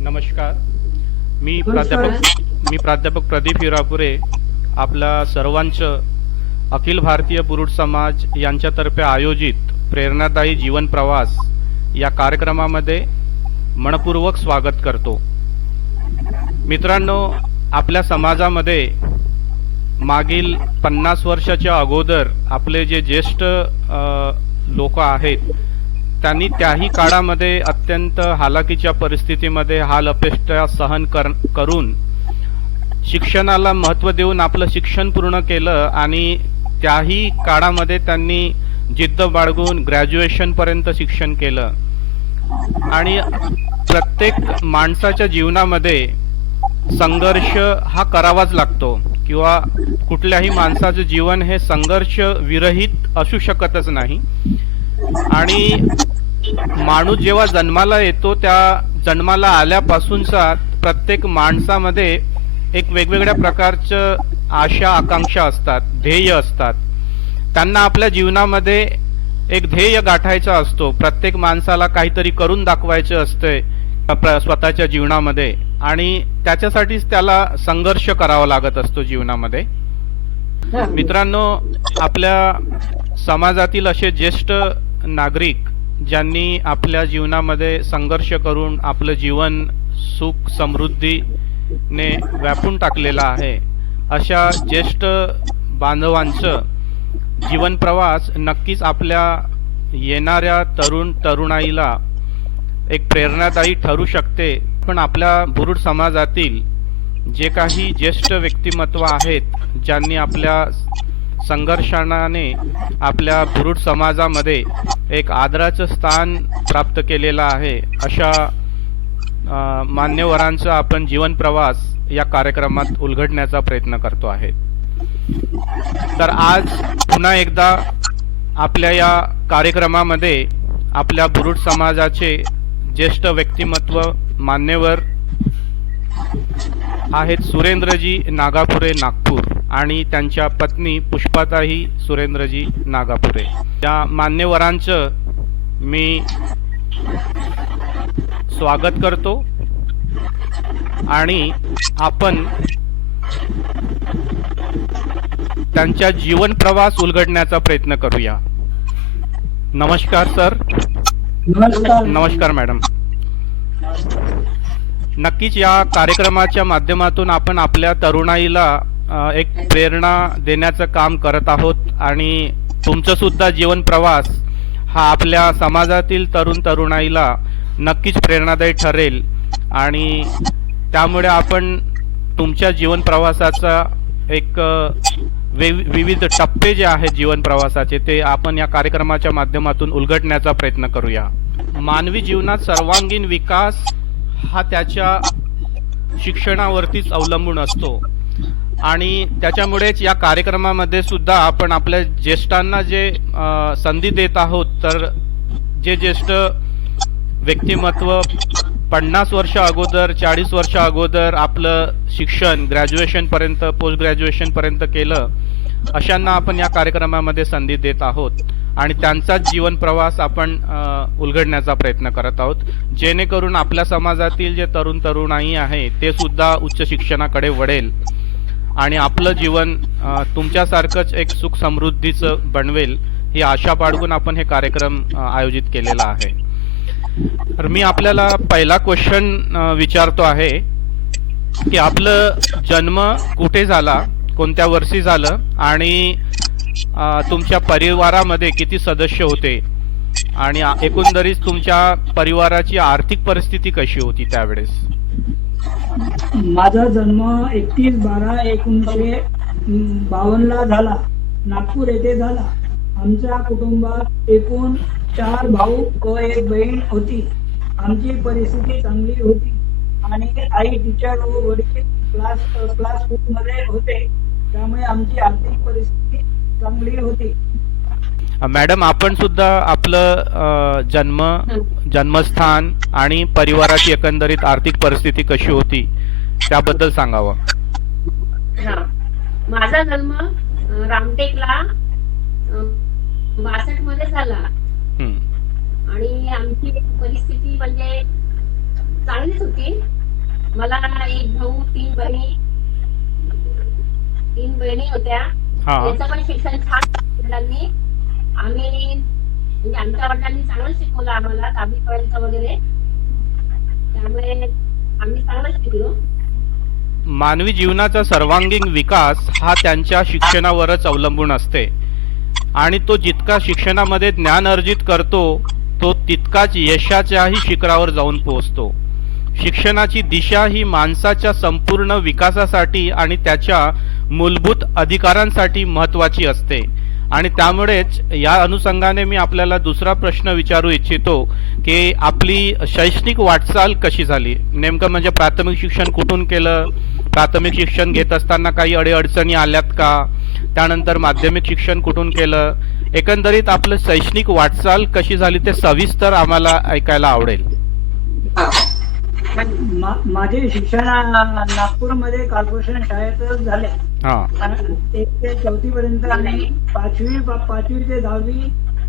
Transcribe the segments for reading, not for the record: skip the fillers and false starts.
नमस्कार. मी नमस्कार. प्राध्यापक प्रदीप हिरापुरे आपल्या सर्वांचं अखिल भारतीय पुरुष समाज यांच्यातर्फे आयोजित प्रेरणादायी जीवन प्रवास या कार्यक्रमामध्ये मनपूर्वक स्वागत करतो. मित्रांनो, आपल्या समाजामध्ये मागील 50 वर्षाच्या अगोदर आपले जे ज्येष्ठ लोक आहेत त्यांनी त्याही काळामध्ये अत्यंत हालाकीच्या परिस्थितीमध्ये हाल अपेष्टा सहन करून शिक्षणाला महत्त्व देऊन आपलं शिक्षण पूर्ण केलं आणि त्याही काळामध्ये त्यांनी जिद्द बाळगून ग्रॅज्युएशनपर्यंत शिक्षण केलं. आणि प्रत्येक माणसाच्या जीवनामध्ये संघर्ष हा करावाच लागतो किंवा कुठल्याही माणसाचं जीवन हे संघर्ष विरहित असू शकतच नाही. आणि माणूस जेव्हा जन्माला येतो त्या जन्माला आल्यापासूनचा प्रत्येक माणसामध्ये एक वेगवेगळ्या प्रकारच्या आशा आकांक्षा असतात, ध्येय असतात. त्यांना आपल्या जीवनामध्ये एक ध्येय गाठायचा असतो. प्रत्येक माणसाला काहीतरी करून दाखवायचं असते स्वतःच्या जीवनामध्ये आणि त्याच्यासाठीच त्याला संघर्ष करावा लागत असतो जीवनामध्ये. मित्रांनो, आपल्या समाजातील असे ज्येष्ठ नागरिक ज्यांनी आपल्या जीवनामध्ये संघर्ष करून आपलं जीवन सुख समृद्धीने व्यापून टाकलेलं आहे, अशा ज्येष्ठ बांधवांचं जीवन प्रवास नक्कीच आपल्या येणाऱ्या तरुणाईला एक प्रेरणादायी ठरू शकते. पण आपल्या बुरुड समाजातील जे काही ज्येष्ठ व्यक्तिमत्व आहेत ज्यांनी आपल्या संघर्षाने आपल्या बुरुड समाजामध्ये एक आदराचं स्थान प्राप्त केलेलं आहे, अशा मान्यवरांचा आपण जीवन प्रवास या कार्यक्रमात उलगडण्याचा प्रयत्न करतो आहे. तर आज पुन्हा एकदा आपल्या या कार्यक्रमामध्ये आपल्या बुरुड समाजाचे ज्येष्ठ व्यक्तिमत्व मान्यवर आहेत सुरेंद्रजी नागापुरे नागपूर आणि त्यांच्या पत्नी पुष्पाताई सुरेंद्रजी नागापुरे. या मान्यवरांचं मी स्वागत करतो आणि आपण त्यांचा जीवन प्रवास उलगडण्याचा प्रयत्न करूया. नमस्कार सर. नमस्कार. नमस्कार मॅडम. नक्कीच या कार्यक्रमाच्या माध्यमातून आपण आपल्या तरुणाईला एक प्रेरणा देण्याचं काम करत आहोत आणि तुमचं सुद्धा जीवन प्रवास हा आपल्या समाजातील तरुणाईला नक्कीच प्रेरणादायी ठरेल आणि त्यामुळे आपण तुमच्या जीवन प्रवासाचा एक विविध टप्पे जे आहेत जीवन प्रवासाचे ते आपण या कार्यक्रमाच्या माध्यमातून उलगडण्याचा प्रयत्न करूया. मानवी जीवनात सर्वांगीण विकास हा त्याच्या शिक्षणावरतीच अवलंबून असतो आणि त्याच्यामुळेच या कार्यक्रमामध्ये सुद्धा आपण आपल्या ज्येष्ठांना जे संधी देत आहोत, तर जे ज्येष्ठ व्यक्तिमत्व 50 वर्ष अगोदर 40 वर्ष अगोदर आपलं शिक्षण ग्रॅज्युएशनपर्यंत पोस्ट ग्रॅज्युएशनपर्यंत केलं, अशांना आपण या कार्यक्रमामध्ये संधी देत आहोत आणि त्यांचाच जीवन प्रवास आपण उलगडण्याचा प्रयत्न करत आहोत, जेणेकरून आपल्या समाजातील जे तरुणाई आहे ते सुद्धा उच्च शिक्षणाकडे वळेल आणि आपलं जीवन तुमच्यासारखंच एक सुख समृद्धीचं बनवेल ही आशा बाळगून आपण हे कार्यक्रम आयोजित केलेला आहे. तर मी आपल्याला पहिला क्वेश्चन विचारतो आहे की आपलं जन्म कुठे झाला, कोणत्या वर्षी झालं आणि तुमच्या परिवारामध्ये किती सदस्य होते आणि एकंदरीत तुमच्या परिवाराची आर्थिक परिस्थिती कशी होती त्यावेळेस? माझा जन्म 31/12/1952 ला झाला. नागपूर येथे झाला. आमच्या कुटुंबात एकूण 4 भाऊ व 1 बहीण होती. आमची परिस्थिती चांगली होती आणि आई टीचर व वडील क्लास 2 मध्ये होते, त्यामुळे आमची आर्थिक परिस्थिती चांगली होती. मॅडम, आपण सुद्धा आपलं जन्मस्थान आणि परिवाराची एकंदरीत आर्थिक परिस्थिती कशी होती त्याबद्दल सांगावं. माझा जन्म रामटेकला 62 मध्ये झाला आणि आमची परिस्थिती म्हणजे चांगलीच होती. मला एक भाऊ, तीन बहिणी होत्या. हा त्यांचं पण शिक्षण छान वडिलांनी. आम्ही म्हणजे आमच्या वडिलांनी चांगलं शिकवलं आम्हाला 10वी पर्यंत वगैरे. त्यामुळे आम्ही चांगलं शिकलो. मानवी जीवनाचा सर्वांगीण विकास हा त्यांच्या शिक्षणावरच अवलंबून असते आणि तो जितका शिक्षणामध्ये ज्ञान अर्जित करतो तो तितकाच यशाच्याही शिखरावर जाऊन पोहोचतो. शिक्षणाची दिशा ही माणसाच्या संपूर्ण विकासासाठी आणि त्याच्या मूलभूत अधिकारांसाठी महत्त्वाची असते आणि त्यामुळेच या अनुषंगाने मी आपल्याला दुसरा प्रश्न विचारू इच्छितो की आपली शैक्षणिक वाटचाल कशी झाली. नेमकं म्हणजे प्राथमिक शिक्षण कुठून केलं, प्राथमिक शिक्षण घेत असताना काही अडीअडचणी आल्यात का, त्यानंतर माध्यमिक शिक्षण कुठून केलं, एकंदरीत आपलं शैक्षणिक वाटचाल कशी झाली ते सविस्तर आम्हाला ऐकायला आवडेल. माझे शिक्षण नागपूरमध्ये कॉर्पोरेशन शाळेतच झाले. हा 1 ते 4 पर्यंत आणि 5वी ते 10वी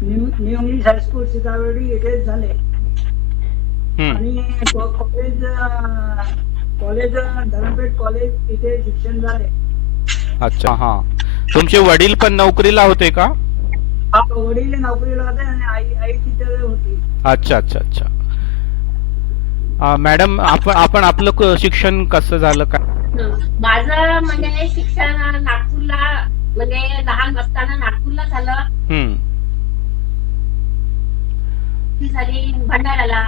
न्यू इंग्लिश हायस्कूल सीतावर्डी येथेच झाले. आणि कॉलेज धरमपेठ कॉलेज इथे शिक्षण झाले. अच्छा. हा तुमचे वडील पण नोकरीला होते का? वडील नोकरीला होते आणि आई टीचर होती. अच्छा अच्छा अच्छा. मॅडम आपण आपलं शिक्षण कसं झालं काय? माझं म्हणजे शिक्षण नागपूरला म्हणजे लहान असताना नागपूरला झालं. झाली भंडाराला.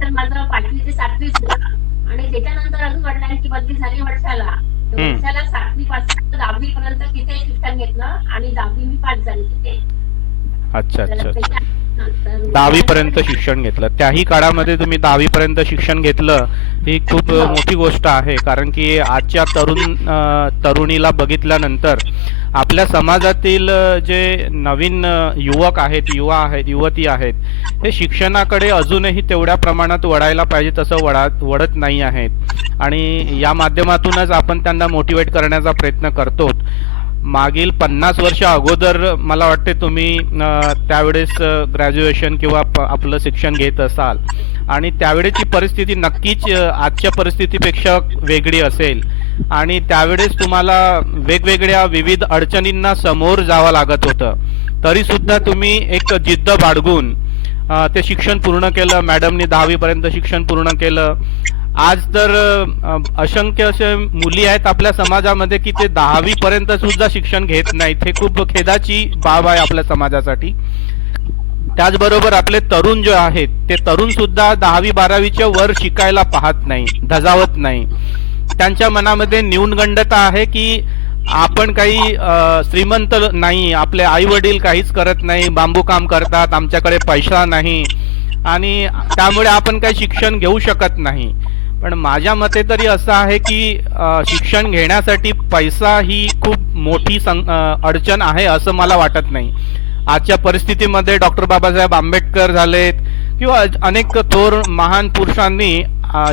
तर माझं 5वी ते 7वी झालं आणि त्याच्यानंतर अजून वडिलांची बदली झाली वर्षाला. वर्षाला 7वी पासून 10वी पर्यंत तिथे शिक्षण घेतलं आणि 10वी मी पास झाली तिथे. अच्छा अच्छा. 10वी पर्यंत शिक्षण घेतलं. त्याही काळामध्ये तुम्ही 10वी पर्यंत शिक्षण घेतलं ही खूप मोठी गोष्ट आहे, कारण की आजच्या तरुणीला बघितल्यानंतर आपल्या समाजातील जे नवीन युवक आहेत, युवती आहेत, हे शिक्षणाकडे अजूनही तेवढ्या प्रमाणात वळायला पाहिजे तसं वळत नाही आहेत आणि या माध्यमातूनच आपण त्यांना मोटिवेट करण्याचा प्रयत्न करतो. मागील 50 वर्ष अगोदर मला वाटते तुम्ही त्यावेळेस ग्रॅज्युएशन किंवा आपलं शिक्षण घेत असाल आणि त्यावेळेची परिस्थिती नक्कीच आजच्या परिस्थितीपेक्षा वेगळी असेल आणि त्यावेळेस तुम्हाला वेगवेगळ्या विविध अडचणींना समोर जावं लागत होतं, तरी सुद्धा तुम्ही एक जिद्द बाळगून ते शिक्षण पूर्ण केलं. मॅडमनी 10वी पर्यंत शिक्षण पूर्ण केलं. आज तर असंख्य असे मुली आहेत आपल्या समाजामध्ये की ते 10वी पर्यंत सुद्धा शिक्षण घेत नाहीत. हे खूप खेदाची बाब आहे आपल्या समाजासाठी. त्याचबरोबर आपले तरुण जे आहेत ते तरुण सुद्धा 10वी 12वीच्या वर शिकायला पाहत नाही, धजावत नाही. त्यांच्या मनामध्ये न्यूनगंडता आहे की आपण काही श्रीमंत नाही, आपले आई वडील काहीच करत नाही, बांबू काम करतात, आमच्याकडे पैसा नाही आणि त्यामुळे आपण काही शिक्षण घेऊ शकत नाही. पण माझ्या मते तरी असं आहे की शिक्षण घेण्यासाठी पैसा ही खूप मोठी अडचण आहे असं मला वाटत नाही. आजच्या परिस्थितीमध्ये डॉक्टर बाबासाहेब आंबेडकर झालेत किंवा अनेक थोर महान पुरुषांनी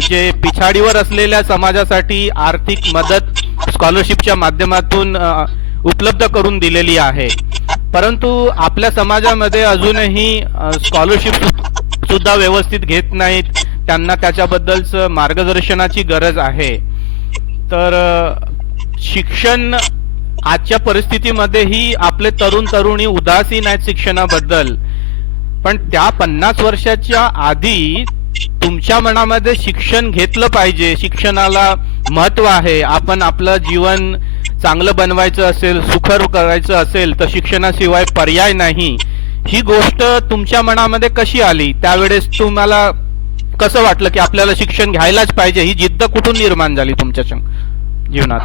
जे पिछाडीवर असलेल्या समाजासाठी आर्थिक मदत स्कॉलरशिपच्या माध्यमातून उपलब्ध करून दिलेली आहे, परंतु आपल्या समाजामध्ये अजूनही स्कॉलरशिप सुद्धा व्यवस्थित घेत नाहीत. त्यांना त्याच्याबद्दलच मार्गदर्शनाची गरज आहे. तर शिक्षण आजच्या परिस्थितीमध्येही आपले तरुण तरुणी उदासीन आहेत शिक्षणाबद्दल, पण त्या 50 वर्षाच्या आधी तुमच्या मनामध्ये शिक्षण घेतलं पाहिजे, शिक्षणाला महत्व आहे, आपण आपलं जीवन चांगलं बनवायचं असेल, सुखर करायचं असेल तर शिक्षणाशिवाय पर्याय नाही, ही गोष्ट तुमच्या मनामध्ये कशी आली? त्यावेळेस तुम्हाला कसं वाटलं की आपल्याला शिक्षण घ्यायलाच पाहिजे? ही जिद्द कुठून निर्माण झाली तुमच्या जीवनात?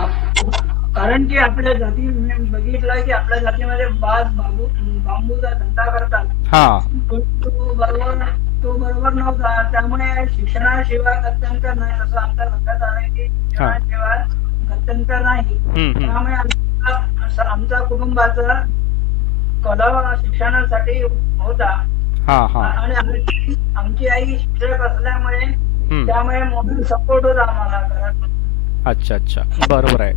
कारण की आपल्या जाती बघितलं की आपल्या जातीमध्ये बांबूचा धंदा करतात. तो बरोबर नव्हता. त्यामुळे शिक्षणाशिवाय गत्यंतर नाही असं आमच्या लक्षात आलं की शिक्षणाशिवाय गत्यंतर नाही. त्यामुळे आमच्या कुटुंबाचा कला शिक्षणासाठी होता आणि आमची आई शिक्षक असल्यामुळे त्यामुळे मोठा सपोर्ट होता आम्हाला घरात. अच्छा अच्छा, बरोबर आहे.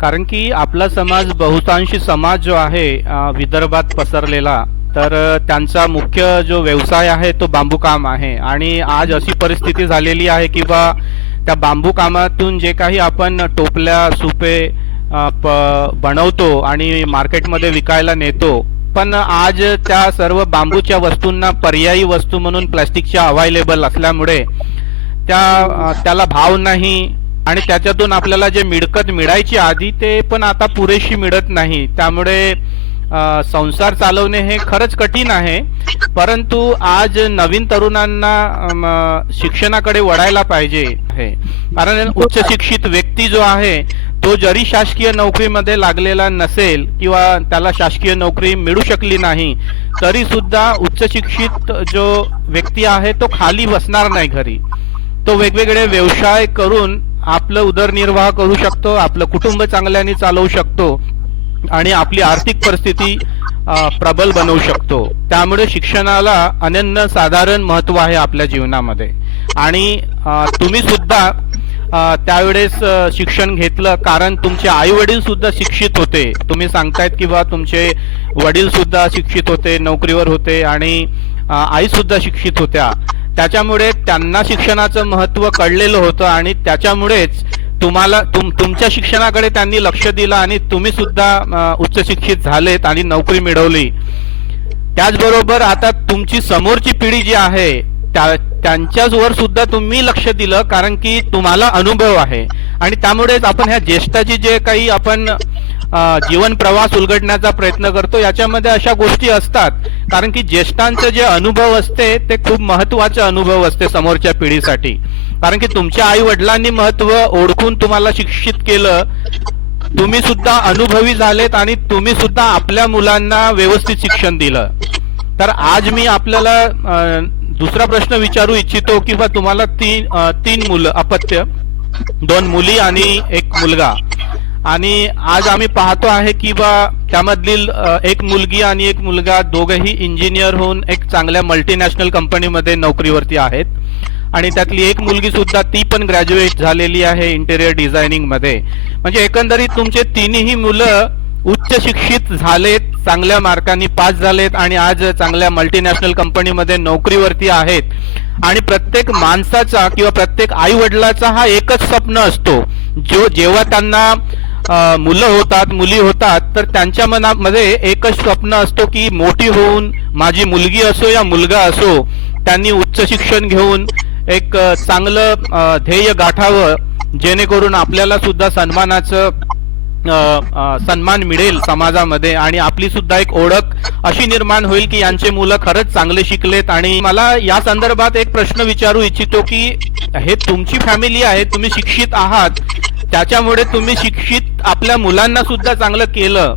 कारण की आपला समाज बहुतांशी समाज जो आहे विदर्भात पसरलेला तर त्यांचा मुख्य जो व्यवसाय आहे तो बांबू काम आहे आणि आज अशी परिस्थिती झालेली आहे की बा त्या बांबू कामातून जे काही आपण टोपल्या सुपे बनवतो आणि मार्केटमध्ये विकायला नेतो, पण आज त्या सर्व बांबूच्या वस्तूंना पर्यायी वस्तू म्हणून प्लास्टिकच्या अवेलेबल असल्यामुळे त्याला भाव नाही आणि त्याच्यातून आपल्याला जे मिळकत मिळायची आधी ते पण आता पुरेशी मिळत नाही. त्यामुळे संसार चालवणे हे खरंच कठीण आहे. परंतु आज नवीन तरुणांना शिक्षणाकडे वळायला पाहिजे आहे, कारण उच्च शिक्षित व्यक्ती जो आहे तो जरी शासकीय नोकरीमध्ये लागलेला नसेल किंवा त्याला शासकीय नोकरी मिळू शकली नाही तरी सुद्धा उच्च शिक्षित जो व्यक्ती आहे तो खाली बसणार नाही घरी. तो वेगवेगळे व्यवसाय करून आपलं उदरनिर्वाह करू शकतो, आपलं कुटुंब चांगल्याने चालवू शकतो आणि आपली आर्थिक परिस्थिती प्रबल बनवू शकतो. त्यामुळे शिक्षणाला अनन्यसाधारण महत्व आहे आपल्या जीवनामध्ये. आणि तुम्ही सुद्धा त्यावेळेस शिक्षण घेतलं कारण तुमचे आई वडील सुद्धा शिक्षित होते. तुम्ही सांगतायत की बा तुमचे वडील सुद्धा शिक्षित होते, नोकरीवर होते आणि आई सुद्धा शिक्षित होत्या. त्याच्यामुळे त्यांना शिक्षणाचं महत्व कळलेलं होतं आणि त्याच्यामुळेच तुम्हाला तुमच्या शिक्षणाकडे त्यांनी लक्ष दिलं आणि तुम्ही सुद्धा उच्च शिक्षित झालेत आणि नोकरी मिळवली. त्याचबरोबर आता तुमची समोरची पिढी जी आहे त्यांच्यावर सुद्धा तुम्ही लक्ष दिलं कारण की तुम्हाला अनुभव आहे. आणि त्यामुळेच आपण ह्या ज्येष्ठाची जे काही आपण जीवन प्रवास उलगडण्याचा प्रयत्न करतो याच्यामध्ये अशा गोष्टी असतात, कारण की ज्येष्ठांचे जे अनुभव असते ते खूप महत्वाचे अनुभव असते समोरच्या पिढीसाठी. कारण की तुमच्या आई वडिलांनी महत्व ओळखून तुम्हाला शिक्षित केलं, तुम्ही सुद्धा अनुभवी झालेत आणि तुम्ही सुद्धा आपल्या मुलांना व्यवस्थित शिक्षण दिलं. तर आज मी आपल्याला दुसरा प्रश्न विचारू इच्छितो की बा तुम्हाला तीन मुलं अपत्य, 2 मुली आणि 1 मुलगा, आणि आज आम्ही पाहतो आहे की बा त्यामधील 1 मुलगी आणि 1 मुलगा दोघेही इंजिनियर होऊन एक चांगल्या मल्टीनॅशनल कंपनीमध्ये नोकरीवरती आहेत आणि त्यातली 1 मुलगी सुद्धा ती पण ग्रॅज्युएट झालेली आहे इंटेरियर डिझायनिंग मध्ये. म्हणजे एकंदरीत तुमचे तिन्ही मुलं उच्च शिक्षित झालेत, चांगल्या मार्कांनी पास झालेत आणि आज चांगल्या मल्टीनॅशनल कंपनीमध्ये नोकरीवरती आहेत. आणि प्रत्येक माणसाचा किंवा प्रत्येक आई वडिलाचा हा एकच स्वप्न असतो, जेव्हा त्यांना मुलं होतात, मुली होतात, तर त्यांच्या मनामध्ये एकच स्वप्न असतो की मोठी होऊन माझी मुलगी असो या मुलगा असो त्यांनी उच्च शिक्षण घेऊन एक चांगलं ध्येय गाठावं, जेणेकरून आपल्याला सुद्धा सन्मान मिळेल समाजामध्ये आणि आपली सुद्धा एक ओळख अशी निर्माण होईल की यांचे मुलं खरंच चांगले शिकलेत. आणि मला या संदर्भात एक प्रश्न विचारू इच्छितो की हे तुमची फॅमिली आहे, तुम्ही शिक्षित आहात, त्याच्यामुळे तुम्ही शिक्षित आपल्या मुलांना सुद्धा चांगलं केलं,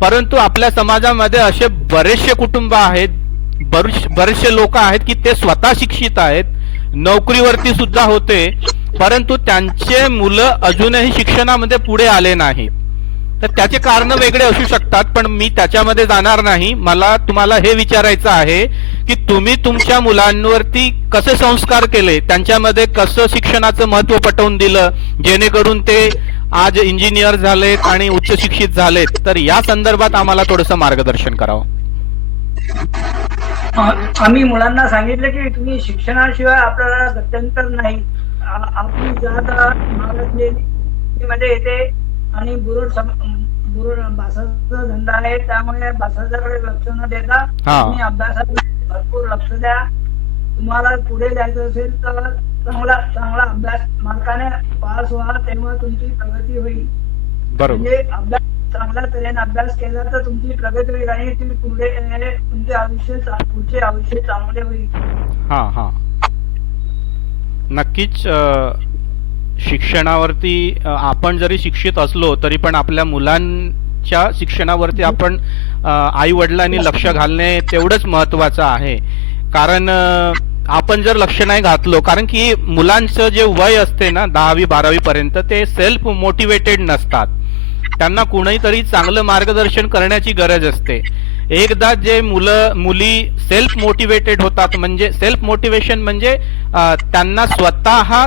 परंतु आपल्या समाजामध्ये असे बरेचसे कुटुंब आहेत, बरेचसे लोक आहेत की ते स्वतः शिक्षित आहेत, नोकरीवरती सुद्धा होते, परंतु त्यांचे मुलं अजूनही शिक्षणामध्ये पुढे आले नाही. तर त्याचे कारण वेगळे असू शकतात, पण मी त्याच्यामध्ये जाणार नाही. मला तुम्हाला हे विचारायचं आहे की तुम्ही तुमच्या मुलांवरती कसे संस्कार केले, त्यांच्यामध्ये कसं शिक्षणाचं महत्व पटवून दिलं जेणेकरून ते आज इंजिनियर झालेत आणि उच्च शिक्षित झालेत. तर या संदर्भात आम्हाला थोडंसं मार्गदर्शन करावं. आम्ही मुलांना सांगितलं की तुम्ही शिक्षणाशिवाय आपल्याला गत्यंतर नाही. आपली जात महाराष्ट्रामध्ये येते आणि बासाचा धंदा आहे, त्यामुळे बासाच्याकडे लक्ष न देता तुम्ही अभ्यासाकडे भरपूर लक्ष द्या. तुम्हाला पुढे जायचं असेल तर चांगला अभ्यास मार्काने पास व्हा, तेव्हा तुमची प्रगती होईल. म्हणजे अभ्यास चांगल्या तऱ्हेने अभ्यास केला तर तुमची प्रगती होईल आणि तुम्ही पुढे पुढचे आयुष्य चांगले होईल. नक्कीच शिक्षणावरती आपण जरी शिक्षित असलो तरी पण आपल्या मुलांच्या शिक्षणावरती आपण आई वडिलांनी लक्ष घालणे तेवढंच महत्वाचं आहे. कारण आपण जर लक्ष नाही घातलो, कारण की मुलांचं जे वय असते ना 10वी 12वी पर्यंत ते सेल्फ मोटिवेटेड नसतात, त्यांना कुणीतरी चांगलं मार्गदर्शन करण्याची गरज असते. एकदा जे मुली सेल्फ मोटिवेटेड होतात, म्हणजे सेल्फ मोटिवेशन म्हणजे त्यांना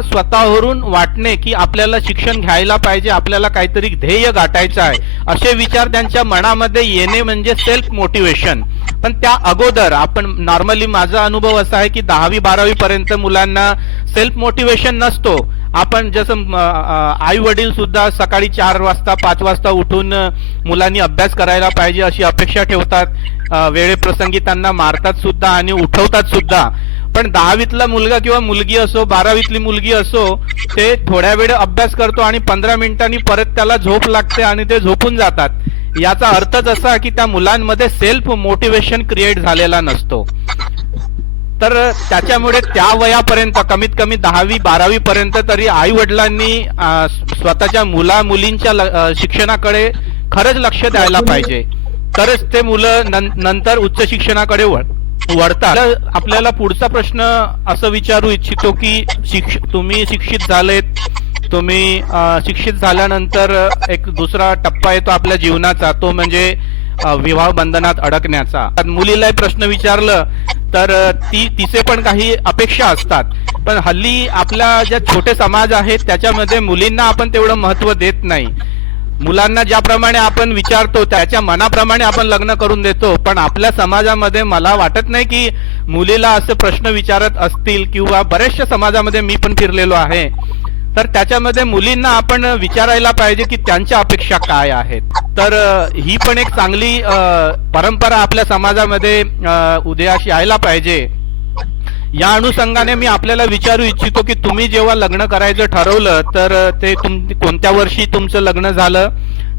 स्वतःवरून वाटणे की आपल्याला शिक्षण घ्यायला पाहिजे, आपल्याला काहीतरी ध्येय गाठायचं आहे, असे विचार त्यांच्या मनामध्ये येणे म्हणजे सेल्फ मोटिवेशन. पण त्या अगोदर आपण नॉर्मली माझा अनुभव असा आहे की 10वी 12वी पर्यंत मुलांना सेल्फ मोटिवेशन नसतो. आपण जसं आई वडील सुद्धा सकाळी 4 वाजता 5 वाजता उठून मुलांनी अभ्यास करायला पाहिजे अशी अपेक्षा ठेवतात. वेळेप्रसंगी त्यांना मारतात सुद्धा आणि उठवतात सुद्धा. पण 10वीतला मुलगा किंवा मुलगी असो 12वीतली मुलगी असो ते थोड्या वेळ अभ्यास करतो आणि 15 मिनिटांनी परत त्याला झोप लागते आणि ते झोपून जातात. याचा अर्थच असा की त्या मुलांमध्ये सेल्फ मोटिवेशन क्रिएट झालेला नसतो. तर त्याच्यामुळे त्या वयापर्यंत कमीत कमी 10वी 12वी पर्यंत तरी आई वडिलांनी स्वतःच्या मुला मुलींच्या शिक्षणाकडे खरंच लक्ष द्यायला पाहिजे. तरच ते मुलं नंतर उच्च शिक्षणाकडे वळतात. आपल्याला पुढचा प्रश्न असं विचारू इच्छितो की तुम्ही शिक्षित झालेत, तुम्ही शिक्षित झाल्यानंतर एक दुसरा टप्पा येतो आपल्या जीवनाचा, तो म्हणजे विवाह बंधनात अडकण्याचा. मुलीला प्रश्न विचारलं तर तिचे पण काही अपेक्षा असतात. पण हल्ली आपल्या ज्या छोटे समाज आहेत त्याच्यामध्ये मुलींना आपण तेवढं महत्व देत नाही. मुलांना ज्याप्रमाणे आपण विचारतो त्याच्या मनाप्रमाणे आपण लग्न करून देतो. पण आपल्या समाजामध्ये मला वाटत नाही की मुलीला असे प्रश्न विचारत असतील, किंवा बऱ्याचशा समाजामध्ये मी पण फिरलेलो आहे. तर त्याच्यामध्ये मुलींना आपण विचारायला पाहिजे की त्यांच्या अपेक्षा काय आहेत. तर ही पण एक चांगली परंपरा आपल्या समाजामध्ये उदयास यायला पाहिजे. या अनुषंगाने मी आपल्याला विचारू इच्छितो की तुम्ही जेव्हा लग्न करायचं ठरवलं तर ते कोणत्या वर्षी तुमचं लग्न झालं,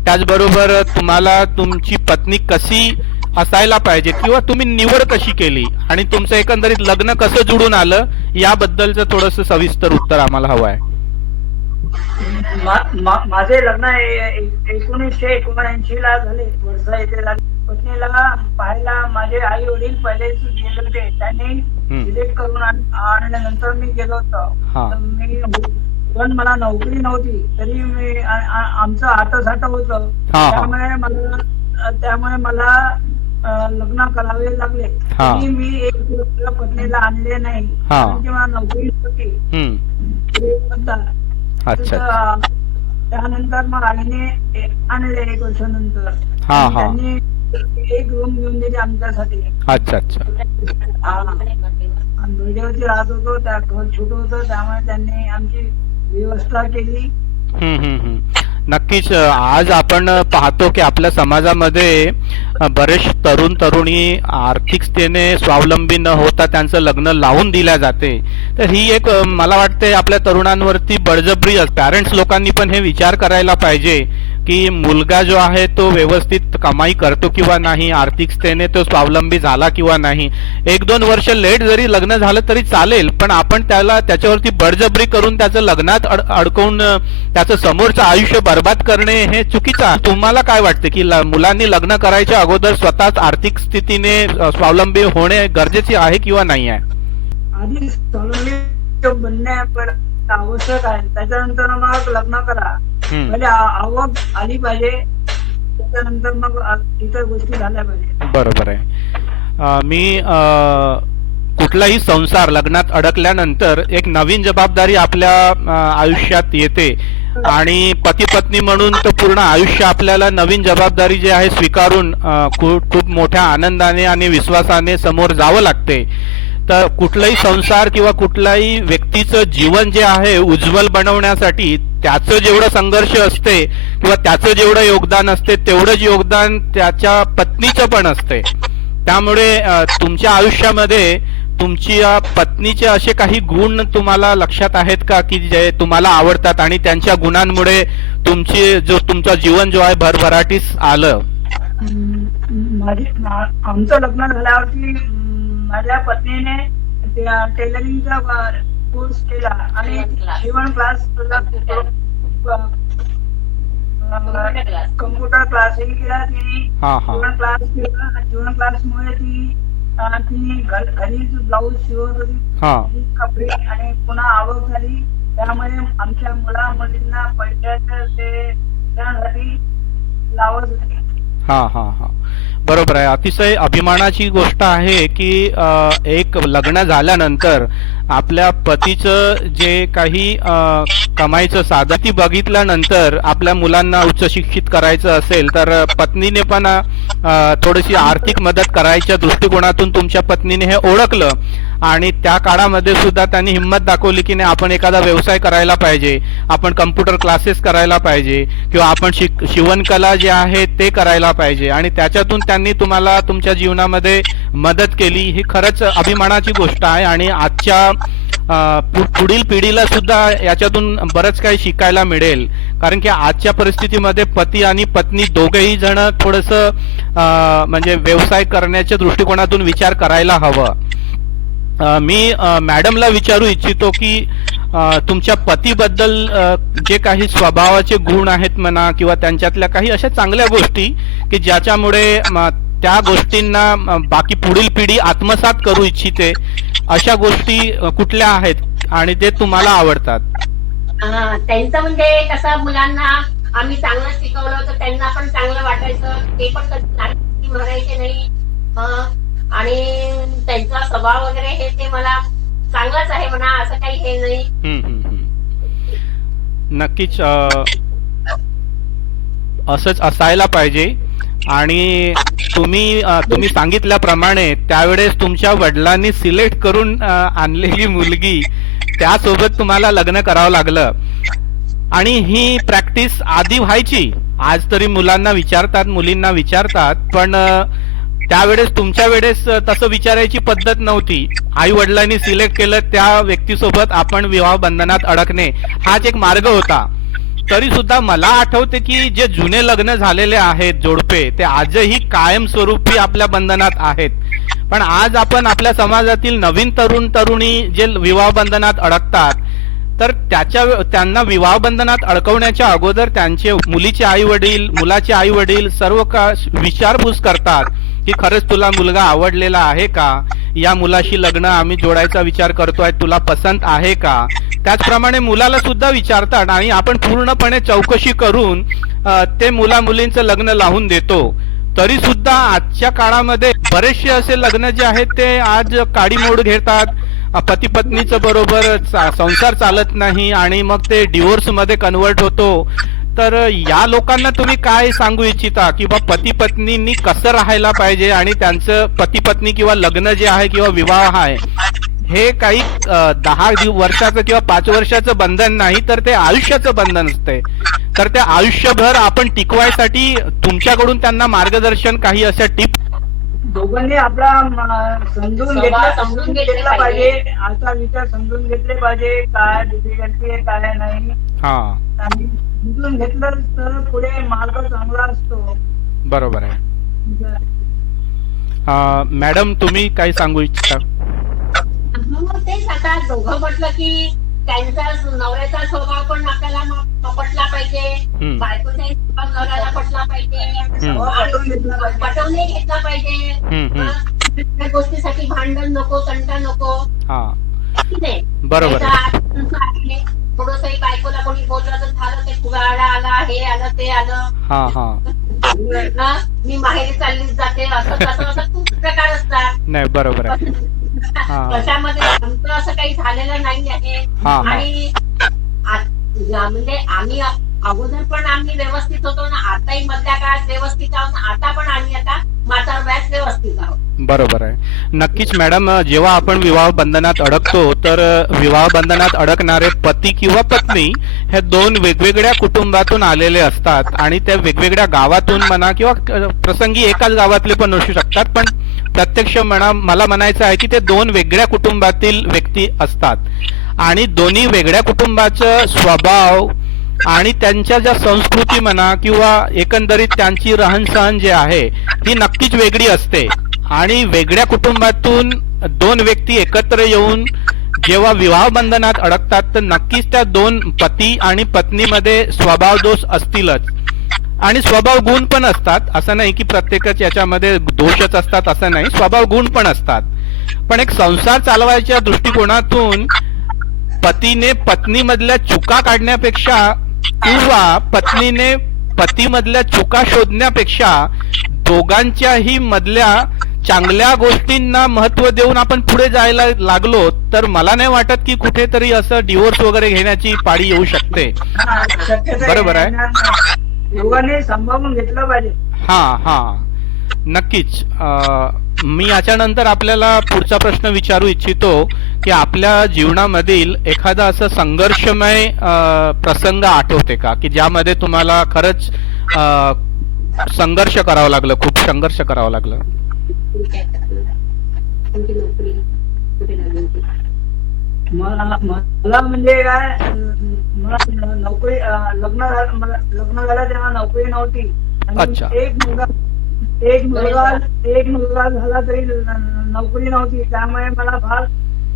त्याचबरोबर तुम्हाला तुमची पत्नी कशी असायला पाहिजे किंवा तुम्ही निवड कशी केली आणि तुमचं एकंदरीत लग्न कसं जुळून आलं याबद्दलचं थोडंसं सविस्तर उत्तर आम्हाला हवं आहे. माझे लग्न 1979 ला झाले. वर्षा येथे झाले. पत्नीला पाहायला माझे आई वडील पहिलेच गेले होते. त्यांनी सिलेक्ट करून आणल्यानंतर मी गेलो होतो. मी पण मला नोकरी नव्हती तरी मी आमचं आटसाट होतं. त्यामुळे मला लग्न करावे लागले. तरी मी एक पत्नीला आणले नाही कारण मला नोकरी होती. त्यानंतर मग आईने आणले 1 वर्षानंतर. त्यांनी एक रूम घेऊन दिली आमच्यासाठी. अच्छा अच्छा. बिल्डिंगवरती राहत होतो, त्या घर छोटं होतं त्यामुळे त्यांनी आमची व्यवस्था केली. नक्कीच. आज आपण पाहतो की आपल्या समाजामध्ये बरेच तरुण तरुणी आर्थिक स्थितीने स्वावलंबी न होता त्यांचं लग्न लावून दिल्या जाते. तर ही एक मला वाटते आपल्या तरुणांवरती बळजबरी. पॅरेंट्स लोकांनी पण हे विचार करायला पाहिजे की मुलगा जो आहे तो व्यवस्थित कमाई करतो किंवा नाही, आर्थिक स्थितीने तो स्वावलंबी झाला किंवा नाही. 1-2 वर्ष लेट जरी लग्न झालं तरी चालेल, पण आपण त्याच्यावरती बळजबरी करून त्याचं लग्नात अडकवून त्याचं समोरचं आयुष्य बर्बाद करणे हे चुकीचं आहे. तुम्हाला काय वाटते की मुलांनी लग्न करायच्या अगोदर स्वतःच आर्थिक स्थितीने स्वावलंबी होणे गरजेचे आहे किंवा नाही आहे? आधी स्वावलंबी बनणे आवश्यक आहे. त्याच्यानंतर मग लग्न करा. म्हणजे आवक आली पाहिजे, त्याच्यानंतर मग इतर गोष्टी झाल्या पाहिजे. बरोबर आहे. मी कुठलाही संसार लग्नात अडकल्यानंतर एक नवीन जबाबदारी आपल्या आयुष्यात येते आणि पती पत्नी म्हणून तर पूर्ण आयुष्य आपल्याला नवीन जबाबदारी जी आहे स्वीकारून खूप मोठ्या आनंदाने आणि विश्वासाने समोर जावं लागते. तर कुठलाही संसार किंवा कुठलाही व्यक्तीचं जीवन जे आहे उज्ज्वल बनवण्यासाठी त्याचं जेवढं संघर्ष असते किंवा त्याचं जेवढं योगदान असते तेवढंच योगदान त्याच्या पत्नीचं पण असते. त्यामुळे तुमच्या आयुष्यामध्ये तुमच्या पत्नीचे असे काही गुण तुम्हाला लक्षात आहेत का की जे तुम्हाला आवडतात आणि त्यांच्या गुणांमुळे तुमचं जीवन जो आहे भरभराटीस आलं? आमचं लग्न झाल्यावरती माझ्या पत्नीने टेलरिंगचा कोर्स केला आणि शिवण क्लास, कम्प्युटर क्लासही केला तिने. शिवण क्लास केला. शिवण क्लासमुळे ती घरीच ब्लाऊज शिवत होती, कपडे, आणि पुन्हा आवक झाली. त्यामुळे आमच्या मुला मुलींना पैशासाठी लावत होती. बरोबर आहे. अतिशय अभिमानाची गोष्ट आहे की एक लग्न झाल्यानंतर आपल्या पतीचं जे काही कमाईचं साधन ती बघितल्यानंतर आपल्या मुलांना उच्च शिक्षित करायचं असेल तर पत्नीने पण थोडीशी आर्थिक मदत करायच्या दृष्टिकोनातून तुमच्या पत्नीने हे ओळखलं आणि त्या काळामध्ये सुद्धा त्यांनी हिंमत दाखवली की नाही आपण एखादा व्यवसाय करायला पाहिजे, आपण कम्प्युटर क्लासेस करायला पाहिजे किंवा आपण शिवणकला जे आहे ते करायला पाहिजे आणि त्याच्यातून त्यांनी तुम्हाला तुमच्या जीवनामध्ये मदत केली. ही खरंच अभिमानाची गोष्ट आहे आणि आजच्या पुढील पिढीला सुद्धा याच्यातून बरंच काही शिकायला मिळेल. कारण की आजच्या परिस्थितीमध्ये पती आणि पत्नी दोघेही जण थोडंसं म्हणजे व्यवसाय करण्याच्या दृष्टिकोनातून विचार करायला हवं. मी मॅडमला विचारू इच्छितो की तुमच्या पतीबद्दल जे काही स्वभावाचे गुण आहेत म्हणा किंवा त्यांच्यातल्या काही अशा चांगल्या गोष्टी की ज्याच्यामुळे त्या गोष्टींना बाकी पुढील पिढी आत्मसात करू इच्छिते, अशा गोष्टी कुठल्या आहेत आणि ते तुम्हाला आवडतात? त्यांचं म्हणजे कसं मुलांना आम्ही चांगलं शिकवलं तर त्यांना पण चांगलं वाटायचं, ते पण कधी म्हणायचे नाही. आणि त्यांचा स्वभाव वगैरे हे ते मला चांगलाच आहे म्हणा, असं काही हे नाही. नक्कीच असंच असायला पाहिजे. आणि तुम्ही सांगितल्याप्रमाणे त्यावेळेस तुमच्या वडिलांनी सिलेक्ट करून आणलेली मुलगी त्यासोबत तुम्हाला लग्न करावं लागलं आणि ही प्रॅक्टिस आधी व्हायची. आज तरी मुलांना विचारतात, मुलींना विचारतात, पण त्यावेळेस तुमच्या वेळेस तसं विचारायची पद्धत नव्हती. आई वडिलांनी सिलेक्ट केलं त्या व्यक्तीसोबत आपण विवाह बंधनात अडकणे हाच एक मार्ग होता. तरी सुद्धा मला आठवते की जे जुने लग्न झालेले आहेत जोडपे ते आजही कायमस्वरूपी आपल्या बंधनात आहेत. पण आज आपण आपल्या समाजातील नवीन तरुणी जे विवाह बंधनात अडकतात तर त्यांना विवाह बंधनात अडकवण्याच्या अगोदर त्यांचे मुलीचे आई वडील, मुलाचे आई वडील सर्व का विचारपूस करतात की खरंच तुला मुलगा आवडलेला आहे का, या मुलाशी लग्न आम्ही जोडायचा विचार करतोय, तुला पसंत आहे का. त्याचप्रमाणे मुलाला सुद्धा विचारतात आणि आपण पूर्णपणे चौकशी करून ते मुला मुलींचं लग्न लावून देतो. तरी सुद्धा आजच्या काळामध्ये बरेचसे असे लग्न जे आहेत ते आज काडीमोड घेतात, पती पत्नीचं बरोबर संसार चालत नाही आणि मग ते डिवोर्स मध्ये कन्वर्ट होतो. तर या लोकांना तुम्ही काय सांगू इच्छिता की बा पती पत्नींनी कसं राहायला पाहिजे आणि त्यांचं पती पत्नी किंवा लग्न जे आहे किंवा विवाह आहे हे काही 10 वर्षाचं किंवा 5 वर्षाचं बंधन नाही तर ते आयुष्याचं बंधन असते. तर ते आयुष्यभर आपण टिकवायसाठी तुमच्याकडून त्यांना मार्गदर्शन काही अशा टिप दोघांनी आपला समजून घेतला पाहिजे, आता विचार समजून घेतले पाहिजे, काय डिफिकल्टी आहे काय नाही. आणि समजून घेतलं तर पुढे मार्ग चांगला असतो. बरोबर आहे. मॅडम तुम्ही काय सांगू इच्छिता? तेच आता दोघं म्हटलं की त्यांचा नवऱ्याचा स्वभाव पण आपल्याला पटला पाहिजे, बायकोचाही स्वभाव नवऱ्याला पटला पाहिजे, पटवून घेतला पाहिजे. त्या गोष्टीसाठी भांडण नको, तंटा नको. बरोबर. थोडंसंही बायकोला कोणी बोललं तर झालं, ते फुगाडा आला, हे आलं ते आलं, मी माहेरी चाललीच जाते, असं तसं खूप प्रकार असतात. नाही बरोबर आहे. त्याच्यामध्ये आमचं असं काही झालेलं नाही आहे. आणि म्हणजे आम्ही अगोदर पण आम्ही व्यवस्थित होतो ना, आताही मधल्या काळात व्यवस्थित आहोत ना, आता पण आम्ही आता म्हातार वयात व्यवस्थित आहोत. बरोबर आहे. नक्कीच मॅडम, जेव्हा आपण विवाह बंधनात अडकतो तर विवाह बंधनात अडकणारे पती किंवा पत्नी हे 2 वेगवेगळ्या कुटुंबातून आलेले असतात आणि त्या वेगवेगळ्या गावातून म्हणा किंवा प्रसंगी एकाच गावातले पण असू शकतात, पण प्रत्यक्ष मला म्हणायचं आहे की ते 2 वेगळ्या कुटुंबातील व्यक्ती असतात आणि दोन्ही वेगळ्या कुटुंबाचं स्वभाव आणि त्यांच्या ज्या संस्कृती म्हणा किंवा एकंदरीत त्यांची रहनसहन जे आहे ती नक्कीच वेगळी असते. आणि वेगळ्या कुटुंबातून 2 व्यक्ती एकत्र येऊन जेव्हा विवाह बंधनात अडकतात तर नक्कीच त्या 2 पती आणि पत्नीमध्ये स्वभाव दोष असतीलच आणि स्वभाव गुण पण असतात. असं नाही की प्रत्येकच याच्यामध्ये दोषच असतात असं नाही, स्वभाव गुण पण असतात. पण एक संसार चालवायच्या दृष्टिकोनातून पतीने पत्नीमधल्या चुका काढण्यापेक्षा किंवा पत्नीने पतीमधल्या चुका शोधण्यापेक्षा दोघांच्याही मधल्या चांगल्या गोष्टींना महत्व देऊन आपण पुढे जायला लागलो तर मला नाही वाटत की कुठेतरी असं डिवोर्स वगैरे घेण्याची पाळी येऊ शकते. बरोबर आहे. दोघांनी सांभाळून घेतलं पाहिजे. नक्कीच. मी याच्यानंतर आपल्याला पुढचा प्रश्न विचारू इच्छितो की आपल्या जीवनामधील एखादा असं संघर्षमय प्रसंग आठवते का की ज्यामध्ये तुम्हाला खरंच संघर्ष करावं लागलं, खूप संघर्ष करावं लागलं? तुमची नोकरी कुठे लागली होती? मला म्हणजे काय, मला नोकरी लग्न झालं तेव्हा नोकरी नव्हती. अच्छा. आणि एक मुलगा झाला तरी नोकरी नव्हती. त्यामुळे मला फार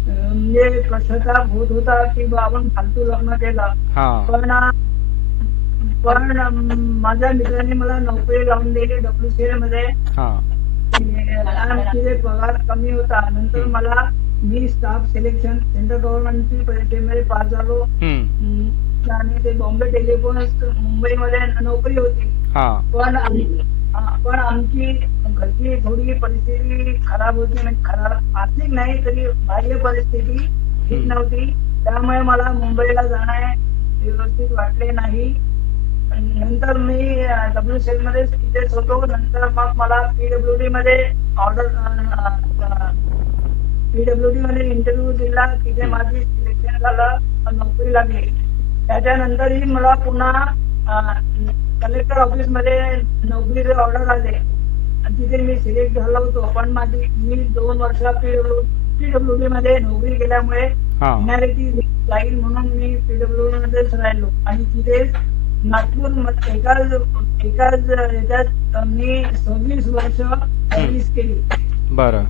म्हणजे पश्चाताप होत होता की आपण फालतू लग्न केलं. पण माझ्या मित्रांनी मला नोकरी लावून दिली WCL मध्ये. तिथे पगार कमी होता. नंतर मी स्टाफ सिलेक्शन सेंट्रल गव्हर्नमेंटची परीक्षेमध्ये पास झालो आणि ते बॉम्बे टेलिफोन मुंबईमध्ये नोकरी होती. पण आमची घरची थोडी परिस्थिती खराब होती, म्हणजे खराब आर्थिक नाही तरी बाह्य परिस्थिती ठीक नव्हती. त्यामुळे मला मुंबईला जाणे व्यवस्थित वाटले नाही. नंतर मी WCL मध्ये तिथेच होतो. नंतर मग मला PWD मध्ये मध्ये इंटरव्ह्यू दिला. तिथे माझी सिलेक्शन झालं, नोकरी लागली. त्याच्यानंतरही मला पुन्हा कलेक्टर ऑफिस मध्ये नोकरीचे ऑर्डर आले. तिथे मी सिलेक्ट झालो होतो. पण मी 2 वर्ष PWD मध्ये नोकरी केल्यामुळे मिनॅरिटी जाईल म्हणून मी PWD मध्येच राहिलो. आणि तिथे नागपूर एकाच याच्यात मी 26 वर्ष सर्व्हिस केली. बरं.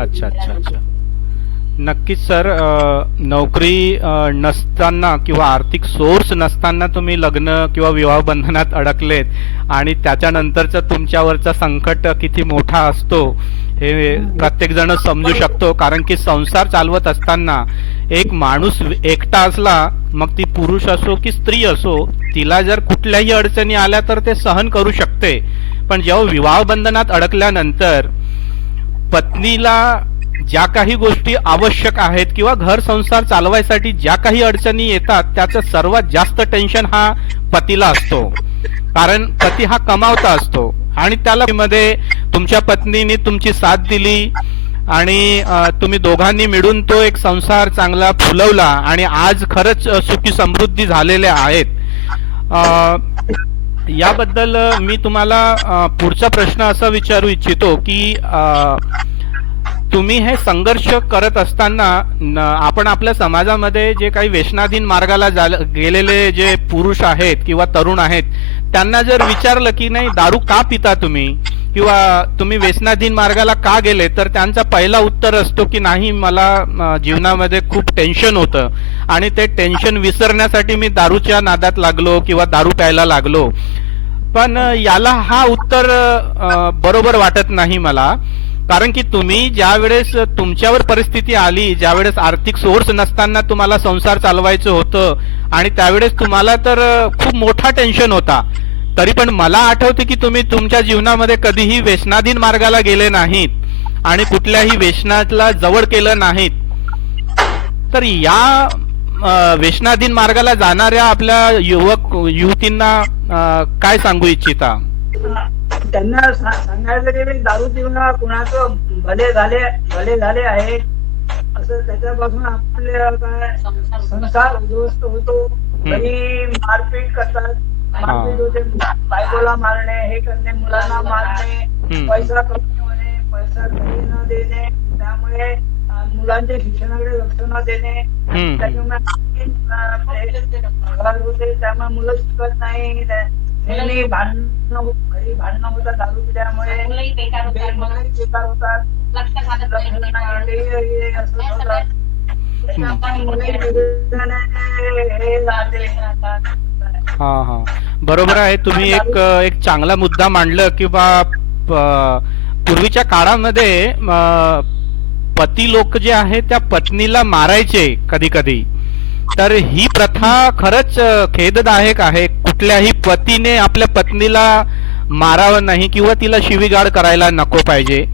अच्छा. नक्कीच सर. नोकरी नसताना किंवा आर्थिक सोर्स नसताना तुम्ही लग्न किंवा विवाह बंधनात अडकलेत आणि त्याच्यानंतरचा तुमच्यावरचा संकट किती मोठा असतो हे प्रत्येक जण समजू शकतो. कारण की संसार चालवत असताना एक माणूस एकटा असला, मग ती पुरुष असो की स्त्री असो, तिला जर कुठल्याही अडचणी आल्या तर ते सहन करू शकते. पण जेव्हा विवाह बंधनात अडकल्यानंतर पत्नीला ज्या काही गोष्टी आवश्यक आहेत किंवा घर संसार चालवायसाठी ज्या काही अडचणी येतात त्याचं सर्वात जास्त टेन्शन हा पतीला असतो. कारण पती हा कमावता असतो आणि त्याला मध्ये तुमच्या पत्नीने तुमची साथ दिली आणि तुम्ही दोघांनी मिळून तो एक संसार चांगला फुलवला आणि आज खरंच सुखी समृद्धी झालेले आहेत. याबद्दल मी तुम्हाला पुढचा प्रश्न असा विचारू इच्छितो की तुम्ही हे संघर्ष करत असताना आपण आपल्या समाजामध्ये जे काही व्यसनाधीन मार्गाला गेलेले जे पुरुष आहेत किंवा तरुण आहेत त्यांना जर विचारलं की नाही दारू का पिता तुम्ही किंवा तुम्ही व्यसनाधीन मार्गाला का गेले, तर त्यांचा पहिला उत्तर असतो की नाही मला जीवनामध्ये खूप टेन्शन होतं आणि ते टेन्शन विसरण्यासाठी मी दारूच्या नादात लागलो किंवा दारू प्यायला लागलो. पण याला हा उत्तर बरोबर वाटत नाही मला. कारण की तुम्ही ज्या वेळेस तुमच्यावर परिस्थिती आली, ज्या वेळेस आर्थिक सोर्स नसताना तुम्हाला संसार चालवायचं होतं आणि त्यावेळेस तुम्हाला तर खूप मोठा टेन्शन होता, तरी पण मला आठवते की तुम्ही तुमच्या जीवनामध्ये कधीही व्यसनाधीन मार्गाला गेले नाहीत आणि कुठल्याही व्यसनाला जवळ केलं नाहीत. तर या व्यसनाधीन मार्गाला जाणाऱ्या आपल्या युवतींना काय सांगू इच्छिता? त्यांना सांगायचं की दारू पिऊन कुणाचं भले झाले आहे असं, त्याच्यापासून आपले काय संसार उद्ध्वस्त होतो. घरी मारपीट करतात, मारपीट होते, बायकोला मारणे, हे करणे, मुलांना मारणे, पैसा कमी होणे, पैसा घरी न देणे, त्यामुळे मुलांच्या शिक्षणाकडे लक्ष न देणे, त्याच्यामुळे होते, त्यामुळे मुलं शिकत नाही. घरी भांडणं होतात दारू पिल्यामुळे, मुलंही बेकार होतात, हा बरोबर आहे. तुम्ही एक चांगला मुद्दा मांडलं की पूर्वीच्या काळामध्ये पती लोक जे आहेत त्या पत्नीला मारायचे कधी कधी. तर ही प्रथा खरंच खेददायक आहे. कुठल्याही पतीने आपल्या पत्नीला मारावं नाही किंवा तिला शिवीगाळ करायला नको पाहिजे.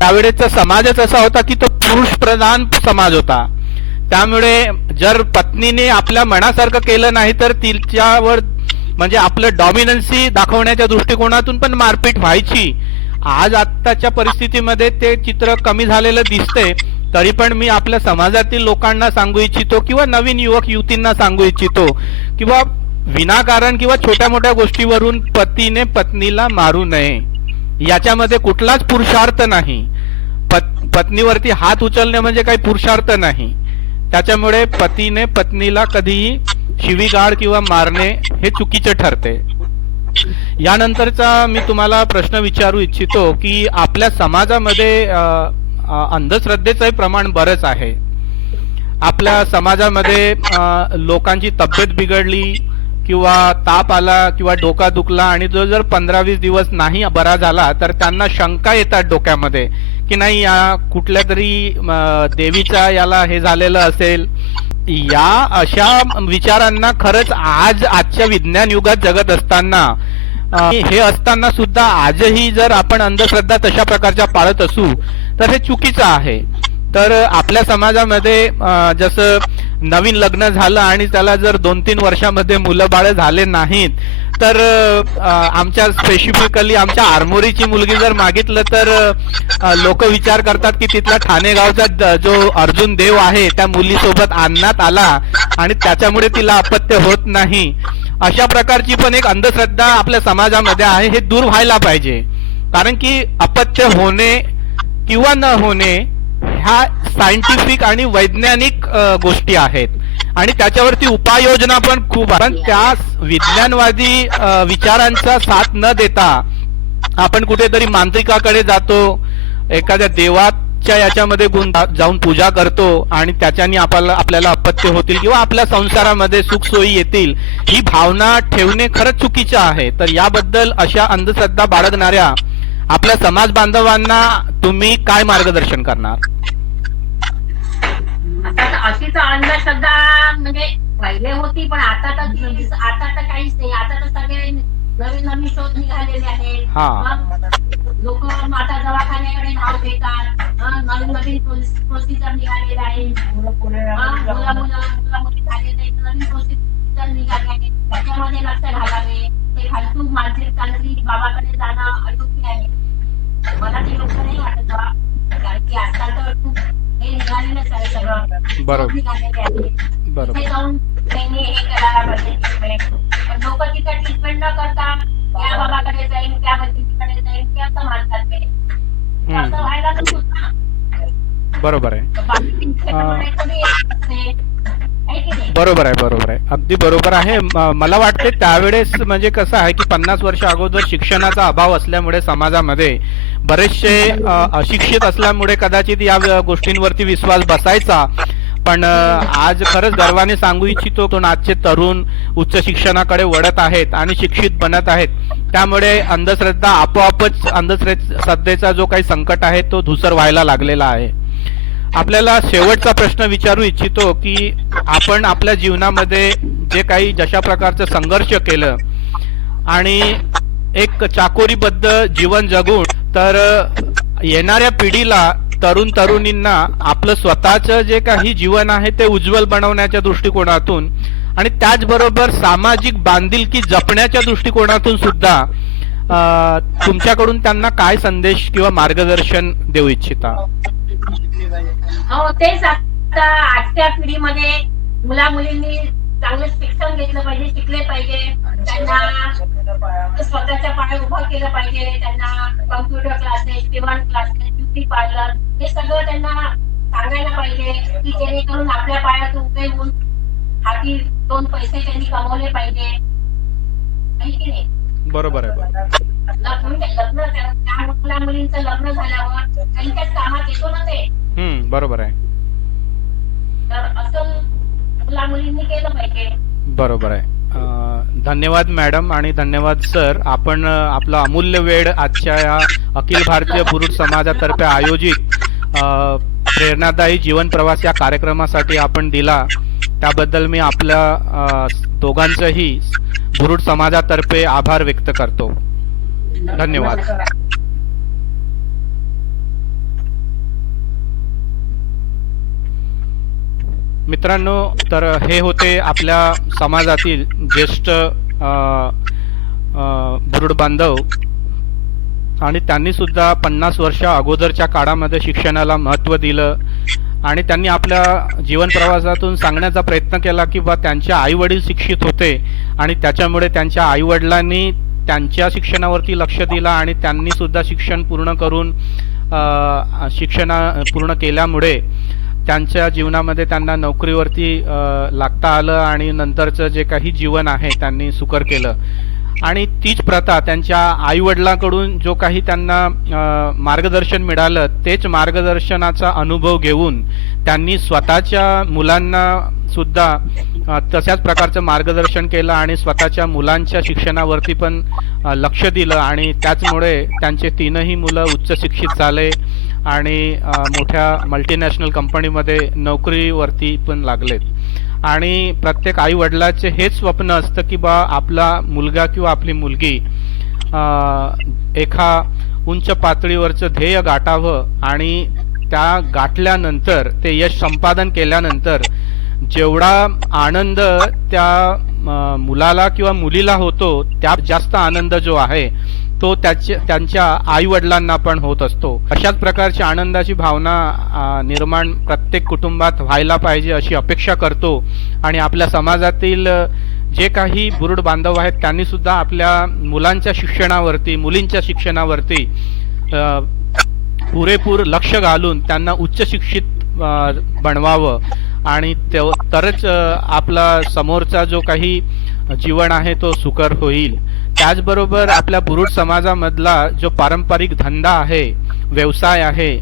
त्यावेळेचा समाजच असा होता की तो पुरुष प्रधान समाज होता. त्यामुळे जर पत्नीने आपल्या मनासारखं केलं नाही तर तिच्यावर म्हणजे आपलं डॉमिनन्सी दाखवण्याच्या दृष्टिकोनातून पण मारपीट व्हायची. आज आत्ताच्या परिस्थितीमध्ये ते चित्र कमी झालेलं दिसतंय. तरी पण मी आपल्या समाजातील लोकांना सांगू इच्छितो किंवा नवीन युवक युवतींना सांगू इच्छितो किंवा विनाकारण किंवा छोट्या मोठ्या गोष्टीवरून पतीने पत्नीला मारू नये. याच्यामध्ये कुठलाच पुरुषार्थ नाही. पत्नीवरती हात उचलणे म्हणजे काही पुरुषार्थ नाही. त्याच्यामुळे पतीने पत्नीला कधीही शिवीगाळ किंवा मारणे हे चुकीचे ठरते. यानंतरचा मी तुम्हाला प्रश्न विचारू इच्छितो की आपल्या समाजामध्ये अंधश्रद्धेचं प्रमाण बरंच आहे. आपल्या समाजामध्ये लोकांची तब्येत बिघडली किंवा ताप आला किंवा डोका दुखला आणि जो जर 15-20 दिवस नाही बरा झाला तर त्यांना शंका येतात डोक्यामध्ये की नाही या कुठल्या तरी देवीचा याला हे झालेलं असेल. या अशा विचारांना खरंच आजच्या विज्ञान युगात जगत असताना हे असताना सुद्धा आजही जर आपण अंधश्रद्धा तशा प्रकारच्या पाळत असू तर हे चुकीचं आहे. तर आपल्या समाजामध्ये जसं नवीन लग्न झालं आणि त्याला जर 2-3 वर्षामध्ये मुलं बाळ झाले नाहीत तर आमच्या स्पेसिफिकली आमच्या आरमोरीची मुलगी जर मागितलं तर लोक विचार करतात की तिथला ठाणेगावचा जो अर्जुन देव आहे त्या मुलीसोबत आणण्यात आला आणि त्याच्यामुळे तिला अपत्य होत नाही. अशा प्रकारची पण एक अंधश्रद्धा आपल्या समाजामध्ये आहे. हे दूर व्हायला पाहिजे. कारण की अपत्य होणे किंवा न होणे ह्या सायंटिफिक आणि वैज्ञानिक गोष्टी आहेत आणि त्याच्यावरती उपाययोजना पण खूप आहे. पण त्या विज्ञानवादी विचारांचा साथ न देता आपण कुठेतरी मांत्रिकाकडे जातो, एखाद्या देवाच्या याच्यामध्ये जाऊन पूजा करतो आणि त्याच्याने आपल्याला अपत्य होतील किंवा आपल्या संसारामध्ये सुखसोयी येतील ही भावना ठेवणे खरंच चुकीचे आहे. तर याबद्दल अशा अंधश्रद्धा बाळगणाऱ्या आपल्या समाज बांधवांना तुम्ही काय मार्गदर्शन करणार? आता अशीच अंधश्रद्धा म्हणजे पहिले होती पण आता तर काहीच नाही. आता तर सगळे नवीन नवीन शोध निघालेले आहेत. लोक आता दवाखान्याकडे नाव देतात. नवीन नवीन प्रोसिजर निघालेले आहे. मुला मुली झालेले नवीन प्रोसिजर निघाले आहेत. त्याच्यामध्ये लक्ष घालावे. ते फालतू मानसिक तांत्रिक बाबाकडे जाणं अयोग्य आहे. मला ते योग्य नाही वाटत बा. कारण की आजकाल तर खूप हे निघालेलंच आहे सगळं. बरोबर निघालेले आहे. बरोबर. तिथे जाऊन त्यांनी हे करायला पाहिजे ट्रीटमेंट. पण लोक तिथे ट्रीटमेंट न करता त्या बाबाकडे जाईल त्या बहिणीकडे जाईल ते असं मानतात ते. असं व्हायला नको ना. बरोबर आहे. त्याच्यामुळे कोणी आहे की नाही? बरोबर आहे. बरोबर आहे. अगदी बरोबर आहे. मला वाटते त्यावेळेस म्हणजे कसं आहे की 50 वर्ष अगोदर शिक्षणाचा अभाव असल्यामुळे समाजामध्ये बरेचसे अशिक्षित असल्यामुळे कदाचित या गोष्टींवरती विश्वास बसायचा. पण आज खरंच गर्वाने सांगू इच्छितो की आजचे तरुण उच्च शिक्षणाकडे वळत आहेत आणि शिक्षित बनत आहेत. त्यामुळे अंधश्रद्धा आपोआपच अंधश्रद्धेचा जो काही संकट आहे तो धुसर व्हायला लागलेला आहे. आपल्याला शेवटचा प्रश्न विचारू इच्छितो की आपण आपल्या जीवनामध्ये जे काही जशा प्रकारचं संघर्ष केलं आणि एक चाकोरीबद्ध जीवन जगून तर येणाऱ्या पिढीला तरुण तरुणींना आपलं स्वतःचं जे काही जीवन आहे ते उज्ज्वल बनवण्याच्या दृष्टिकोनातून आणि त्याचबरोबर सामाजिक बांधिलकी जपण्याच्या दृष्टिकोनातून सुद्धा तुमच्याकडून त्यांना काय संदेश किंवा मार्गदर्शन देऊ इच्छिता? हो तेच. आता आजच्या पिढीमध्ये मुला मुलींनी चांगलं शिक्षण घेतलं पाहिजे, शिकले पाहिजे. त्यांना स्वतःच्या पाय उभं केलं पाहिजे. त्यांना computer classes, tuition classes, beauty parlour हे सगळं त्यांना सांगायला पाहिजे की जेणेकरून आपल्या पायात उभे होऊन हाती 2 पैसे त्यांनी कमवले पाहिजे. की नाही? बरोबर आहे. लग्न त्या मुला मुलींचं लग्न झाल्यावर त्यांच्याच कामात येतो ना ते. बरोबर आहे. तर असं मुला मुलींनी केलं पाहिजे. बरोबर आहे. धन्यवाद मॅडम आणि धन्यवाद सर. आपण आपला अमूल्य वेळ आजच्या या अखिल भारतीय पुरुष समाजातर्फे आयोजित प्रेरणादायी जीवन प्रवास या कार्यक्रमासाठी आपण दिला. त्याबद्दल मी आपल्या दोघांचंही पुरुष समाजातर्फे आभार व्यक्त करतो. धन्यवाद. मित्रांनो, तर हे होते आपल्या समाजातील ज्येष्ठ बुरुड बांधव, आणि त्यांनी सुद्धा 50 वर्षा अगोदरच्या काळामध्ये शिक्षणाला महत्त्व दिलं आणि त्यांनी आपल्या जीवन प्रवासातून सांगण्याचा प्रयत्न केला की बा त्यांचे आई वडील शिक्षित होते आणि त्याच्यामुळे त्यांच्या आई वडिलांनी त्यांच्या शिक्षणावरती लक्ष दिलं आणि त्यांनी सुद्धा शिक्षण पूर्ण करून शिक्षण पूर्ण केल्यामुळे त्यांच्या जीवनामध्ये त्यांना नोकरीवरती लागता आलं आणि नंतरचं जे काही जीवन आहे त्यांनी सुकर केलं. आणि तीच प्रथा त्यांच्या आई वडिलांकडून जो काही त्यांना मार्गदर्शन मिळालं तेच मार्गदर्शनाचा अनुभव घेऊन त्यांनी स्वतःच्या मुलांना सुद्धा तशाच प्रकारचं मार्गदर्शन केलं आणि स्वतःच्या मुलांच्या शिक्षणावरती पण लक्ष दिलं आणि त्याचमुळे त्यांचे 3ही मुलं उच्च शिक्षित झाले आणि मोठ्या मल्टीनॅशनल कंपनीमध्ये नोकरीवरती पण लागलेत. आणि प्रत्येक आई वडिलाचे हेच स्वप्न असतं की बा आपला मुलगा किंवा आपली मुलगी एका उंच पातळीवरचं ध्येय गाठावं आणि त्या गाठल्यानंतर ते यश संपादन केल्यानंतर जेवढा आनंद त्या मुलाला किंवा मुलीला होतो त्यात जास्त आनंद जो आहे तो त्यांच्या आई वडिलांना पण होत असतो. अशाच प्रकारची आनंदाची भावना निर्माण प्रत्येक कुटुंबात व्हायला पाहिजे अशी अपेक्षा करतो. आणि आपल्या समाजातील जे काही बुरुड बांधव आहेत त्यांनी सुद्धा आपल्या मुलांच्या शिक्षणावरती मुलींच्या शिक्षणावरती पुरेपूर लक्ष घालून त्यांना उच्च शिक्षित बनवावं आणि तरच आपला समोरचा जो काही जीवन आहे तो सुकर होईल. त्याचबरोबर आपल्या बुरुड समाजामधला जो पारंपरिक धंदा आहे व्यवसाय आहे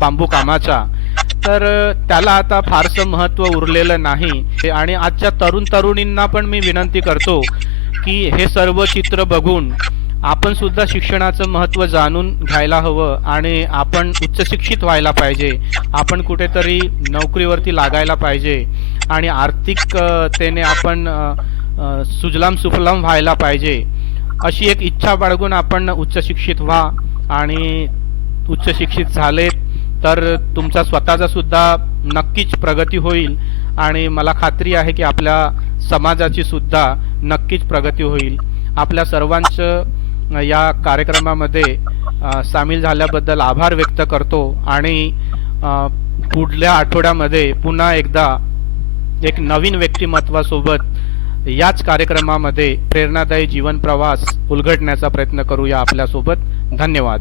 बांबू कामाचा तर त्याला आता फारसं महत्त्व उरलेलं नाही. आणि आजच्या तरुणींना पण मी विनंती करतो की हे सर्व चित्र बघून आपण सुद्धा शिक्षणाचं महत्त्व जाणून घ्यायला हवं आणि आपण उच्च शिक्षित व्हायला पाहिजे. आपण कुठेतरी नोकरीवरती लागायला पाहिजे आणि आर्थिकतेने आपण सुजलाम सुफलाम व्हायला पाहिजे अशी एक इच्छा बाळगून आपण उच्च शिक्षित व्हा. आणि उच्च शिक्षित झाले तर तुमचा स्वतःचा सुद्धा नक्कीच प्रगती होईल आणि मला खात्री आहे की आपल्या समाजाची सुद्धा नक्कीच प्रगती होईल. आपल्या सर्वांचं या कार्यक्रमामध्ये सामील झाल्याबद्दल आभार व्यक्त करतो आणि पुढल्या आठवड्यामध्ये पुन्हा एकदा एक नवीन व्यक्तिमत्वासोबत याच कार्यक्रमामध्ये प्रेरणादायी जीवन प्रवास उलगडण्याचा प्रयत्न करूया आपल्यासोबत. धन्यवाद.